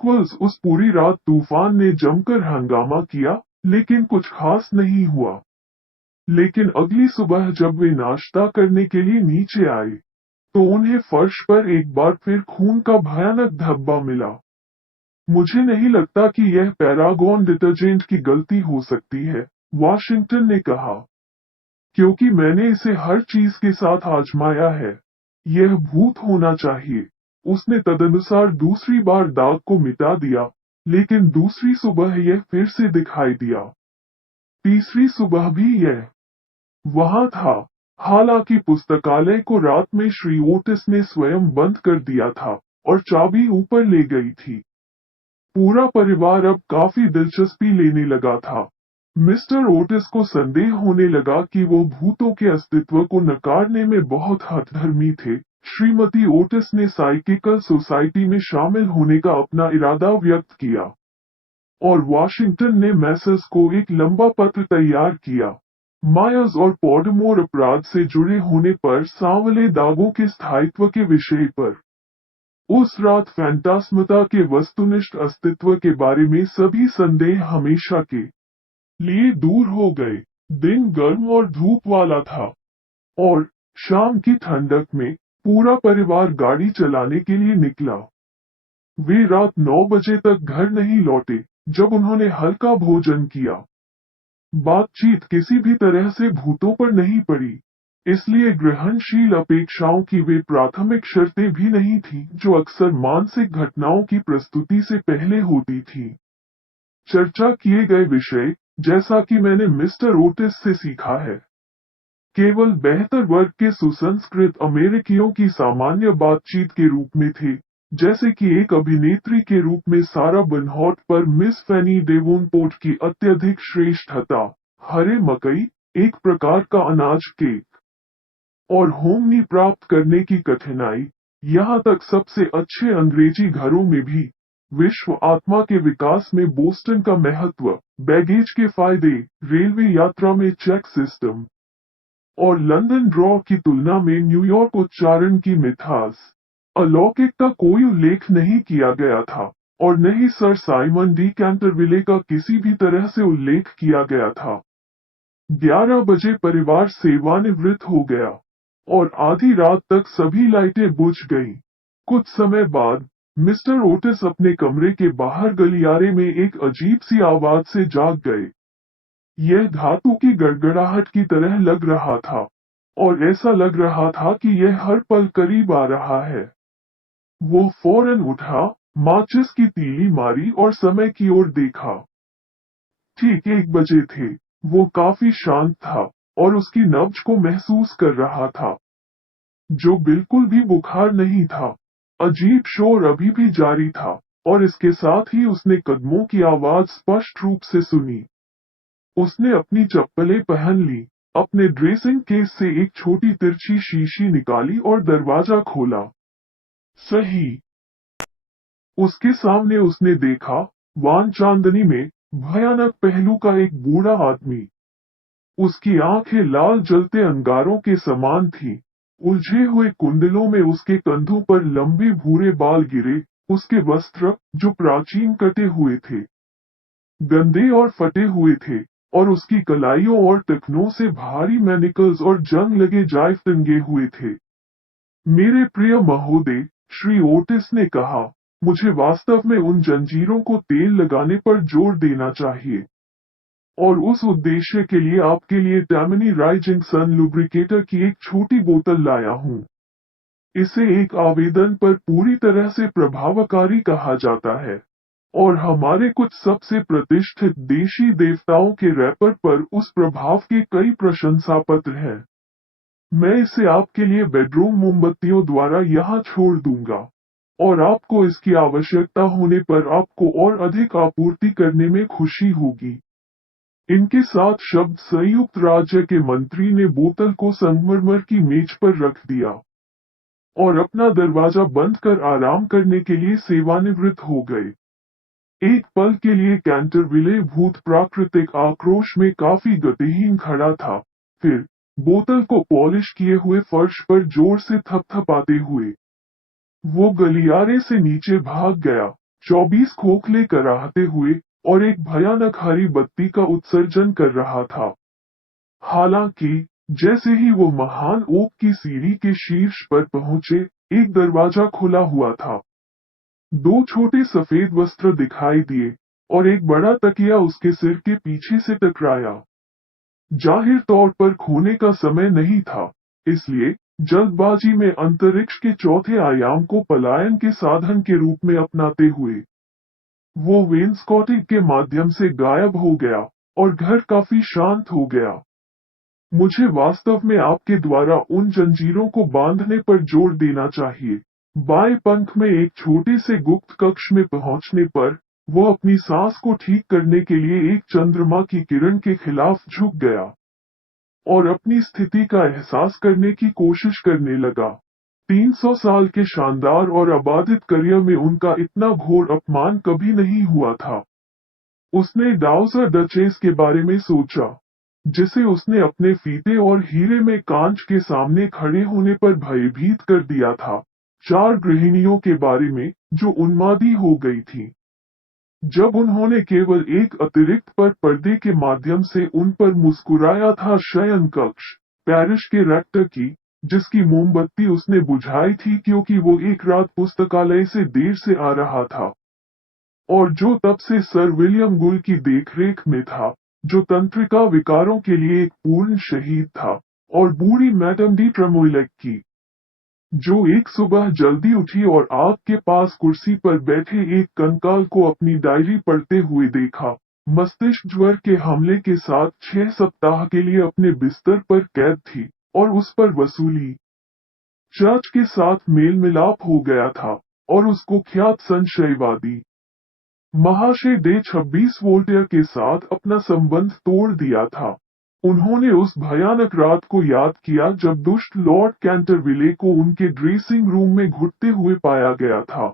उस पूरी रात तूफान ने जमकर हंगामा किया, लेकिन कुछ खास नहीं हुआ। लेकिन अगली सुबह जब वे नाश्ता करने के लिए नीचे आए, तो उन्हें फर्श पर एक बार फिर खून का भयानक धब्बा मिला। मुझे नहीं लगता कि यह पैरागॉन डिटर्जेंट की गलती हो सकती है, वॉशिंगटन ने कहा, क्योंकि मैंने इसे हर चीज के साथ आजमाया है। यह भूत होना चाहिए। उसने तदनुसार दूसरी बार दाग को मिटा दिया, लेकिन दूसरी सुबह यह फिर से दिखाई दिया। तीसरी सुबह भी यह वहां था। हालांकि पुस्तकालय को रात में श्री ओटिस ने स्वयं बंद कर दिया था और चाबी ऊपर ले गई थी। पूरा परिवार अब काफी दिलचस्पी लेने लगा था। मिस्टर ओटिस को संदेह होने लगा कि वो भूतों के अस्तित्व को नकारने में बहुत हठधर्मी थे। श्रीमती ओटिस ने साइकिकल सोसाइटी में शामिल होने का अपना इरादा व्यक्त किया और वॉशिंगटन ने मैसर्स को एक लंबा पत्र तैयार किया। मायर्स और पॉडमोर अपराध से जुड़े होने पर सांवले दागों के स्थायित्व के विषय पर। उस रात फैंटास्मता के वस्तुनिष्ठ अस्तित्व के बारे में सभी संदेह हमेशा के लिए दूर हो गए। दिन गर्म और धूप वाला था और शाम की ठंडक में पूरा परिवार गाड़ी चलाने के लिए निकला। वे रात 9 बजे तक घर नहीं लौटे। जब उन्होंने हल्का भोजन किया, बातचीत किसी भी तरह से भूतों पर नहीं पड़ी, इसलिए ग्रहणशील अपेक्षाओं की वे प्राथमिक शर्तें भी नहीं थीं जो अक्सर मानसिक घटनाओं की प्रस्तुति से पहले होती थीं। चर्चा किए गए विषय, जैसा कि मैंने मिस्टर ओटिस से सीखा है, केवल बेहतर वर्ग के सुसंस्कृत अमेरिकियों की सामान्य बातचीत के रूप में थे, जैसे कि एक अभिनेत्री के रूप में सारा बर्नहार्ट पर मिस फैनी डेवोनपोर्ट की अत्यधिक श्रेष्ठता, हरे मकई, एक प्रकार का अनाज केक, और होमनी प्राप्त करने की कठिनाई, यहाँ तक सबसे अच्छे अंग्रेजी घरों में भी। विश्व आत्मा के विकास में बोस्टन का महत्व, बैगेज के फायदे, रेलवे यात्रा में चेक सिस्टम, और लंदन ड्रॉ की तुलना में न्यूयॉर्क उच्चारण की मिठास। अलौकिक का कोई उल्लेख नहीं किया गया था और न ही सर साइमन डी कैंटरविले का किसी भी तरह से उल्लेख किया गया था। 11 बजे परिवार सेवानिवृत्त हो गया और आधी रात तक सभी लाइटें बुझ गईं। कुछ समय बाद मिस्टर ओटिस अपने कमरे के बाहर गलियारे में एक अजीब सी आवाज से जाग गए। यह धातु की गड़गड़ाहट की तरह लग रहा था और ऐसा लग रहा था कि यह हर पल करीब आ रहा है। वो फौरन उठा, माचिस की तीली मारी और समय की ओर देखा। ठीक 1 बजे थे। वो काफी शांत था और उसकी नब्ज को महसूस कर रहा था, जो बिल्कुल भी बुखार नहीं था। अजीब शोर अभी भी जारी था और इसके साथ ही उसने कदमों की आवाज स्पष्ट रूप से सुनी। उसने अपनी चप्पलें पहन ली, अपने ड्रेसिंग केस से एक छोटी तिरछी शीशी निकाली और दरवाजा खोला। सही उसके सामने उसने देखा, वान चांदनी में, भयानक पहलू का एक बूढ़ा आदमी। उसकी आंखें लाल जलते अंगारों के समान थी। उलझे हुए कुंडलों में उसके कंधों पर लंबे भूरे बाल गिरे। उसके वस्त्र, जो प्राचीन कटे हुए थे, गंदे और फटे हुए थे, और उसकी कलाइयों और टखनों से भारी मैनिकल्स और जंग लगे जाइफ टंगे हुए थे। मेरे प्रिय महोदय, श्री ओटिस ने कहा, मुझे वास्तव में उन जंजीरों को तेल लगाने पर जोर देना चाहिए, और उस उद्देश्य के लिए आपके लिए टैमनी राइजिंग सन लुब्रिकेटर की एक छोटी बोतल लाया हूँ। इसे एक आवेदन पर पूरी तरह से प्रभावकारी कहा जाता है, और हमारे कुछ सबसे प्रतिष्ठित देशी देवताओं के रैपर पर उस प्रभाव के कई प्रशंसा पत्र हैं। मैं इसे आपके लिए बेडरूम मोमबत्तियों द्वारा यहाँ छोड़ दूंगा, और आपको इसकी आवश्यकता होने पर आपको और अधिक आपूर्ति करने में खुशी होगी। इनके साथ शब्द संयुक्त राज्य के मंत्री ने बोतल को संगमरमर की मेज पर रख दिया और अपना दरवाजा बंद कर आराम करने के लिए सेवानिवृत्त हो गए। एक पल के लिए कैंटरविले भूत प्राकृतिक आक्रोश में काफी गतिहीन खड़ा था, फिर बोतल को पॉलिश किए हुए फर्श पर जोर से थपथपाते हुए वो गलियारे से नीचे भाग गया। 24 खोखले कराहते हुए और एक भयानक हरी बत्ती का उत्सर्जन कर रहा था। हालांकि जैसे ही वो महान ओक की सीढ़ी के शीर्ष पर पहुंचे, एक दरवाजा खुला हुआ था। दो छोटे सफेद वस्त्र दिखाई दिए और एक बड़ा तकिया उसके सिर के पीछे से टकराया। जाहिर तौर पर खोने का समय नहीं था, इसलिए जल्दबाजी में अंतरिक्ष के चौथे आयाम को पलायन के साधन के रूप में अपनाते हुए वो वेन्सकॉटिंग के माध्यम से गायब हो गया और घर काफी शांत हो गया। मुझे वास्तव में आपके द्वारा उन जंजीरों को बांधने पर जोर देना चाहिए। बाएं पंख में एक छोटे से गुप्त कक्ष में पहुंचने पर वो अपनी सांस को ठीक करने के लिए एक चंद्रमा की किरण के खिलाफ झुक गया और अपनी स्थिति का एहसास करने की कोशिश करने लगा। 300 साल के शानदार और आबादित करियर में उनका इतना घोर अपमान कभी नहीं हुआ था। उसने डाउजर डचेस के बारे में सोचा, जिसे उसने अपने फीते और हीरे में कांच के सामने खड़े होने पर भयभीत कर दिया था। 4 गृहिणियों के बारे में जो उन्मादी हो गई थी जब उन्होंने केवल एक अतिरिक्त पर पर्दे के माध्यम से उन पर मुस्कुराया था। शयन कक्ष पेरिश के रेक्टर की, जिसकी मोमबत्ती उसने बुझाई थी क्योंकि वो एक रात पुस्तकालय से देर से आ रहा था, और जो तब से सर विलियम गुल की देखरेख में था, जो तंत्रिका विकारों के लिए एक पूर्ण शहीद था, और बूढ़ी मैडम डी ट्रमोइलेक की, जो एक सुबह जल्दी उठी और आग के पास कुर्सी पर बैठे एक कंकाल को अपनी डायरी पढ़ते हुए देखा। मस्तिष्क ज्वर के हमले के साथ 6 सप्ताह के लिए अपने बिस्तर पर कैद थी और उस पर वसूली चर्च के साथ मेल मिलाप हो गया था और उसको ख्यात संशयवादी महाशय डे 26 वोल्टेयर के साथ अपना संबंध तोड़ दिया था। उन्होंने उस भयानक रात को याद किया जब दुष्ट लॉर्ड कैंटरविले को उनके ड्रेसिंग रूम में घुटते हुए पाया गया था।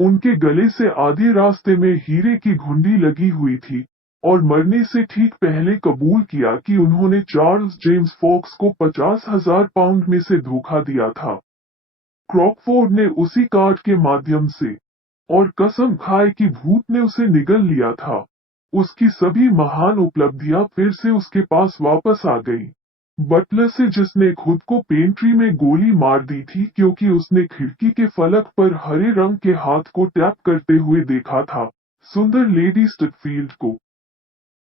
उनके गले से आधे रास्ते में हीरे की घुंडी लगी हुई थी और मरने से ठीक पहले कबूल किया कि उन्होंने चार्ल्स जेम्स फॉक्स को 50,000 पाउंड में से धोखा दिया था। क्रॉकफोर्ड ने उसी कार्ड के माध्यम से, और कसम खाए कि भूत ने उसे निगल लिया था। उसकी सभी महान उपलब्धियां फिर से उसके पास वापस आ गई। बटलर से जिसने खुद को पेंट्री में गोली मार दी थी क्योंकि उसने खिड़की के फलक पर हरे रंग के हाथ को टैप करते हुए देखा था, सुंदर लेडी स्टटफील्ड को,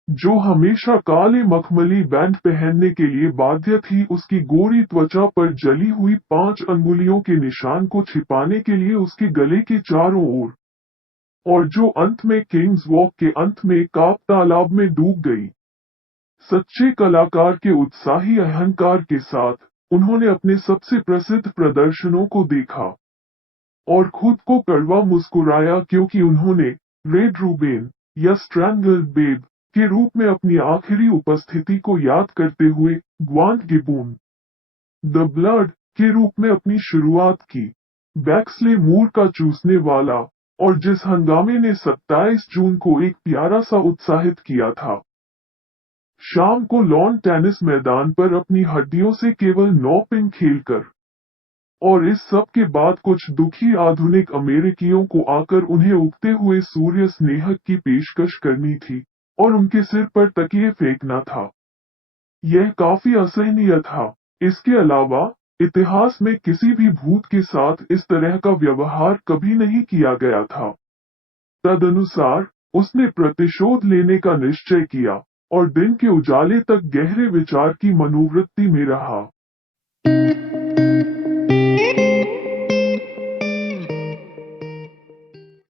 जो हमेशा काले मखमली बैंड पहनने के लिए बाध्य थी, उसकी गोरी त्वचा पर जली हुई 5 अंगुलियों के निशान को छिपाने के लिए उसके गले के चारों ओर, और जो अंत में किंग्स वॉक के अंत में काप तालाब में डूब गई। सच्चे कलाकार के उत्साही अहंकार के साथ उन्होंने अपने सबसे प्रसिद्ध प्रदर्शनों को देखा और खुद को कड़वा मुस्कुराया क्योंकि उन्होंने रेड रूबेन या स्ट्रैंगल्ड बेब के रूप में अपनी आखिरी उपस्थिति को याद करते हुए ग्वांट गिबून द ब्लड के रूप में अपनी शुरुआत की। बैक्सले मूर का चूसने वाला, और जिस हंगामे ने 27 जून को एक प्यारा सा उत्साहित किया था। शाम को लॉन टेनिस मैदान पर अपनी हड्डियों से केवल 9 पिन खेलकर, और इस सब के बाद कुछ दुखी आधुनिक अमेरिकियों को आकर उन्हें उगते हुए सूर्य स्नेहक की पेशकश करनी थी और उनके सिर पर तकिए फेंकना था। यह काफी असहनीय था। इसके अलावा इतिहास में किसी भी भूत के साथ इस तरह का व्यवहार कभी नहीं किया गया था। तदनुसार उसने प्रतिशोध लेने का निश्चय किया और दिन के उजाले तक गहरे विचार की मनोवृत्ति में रहा।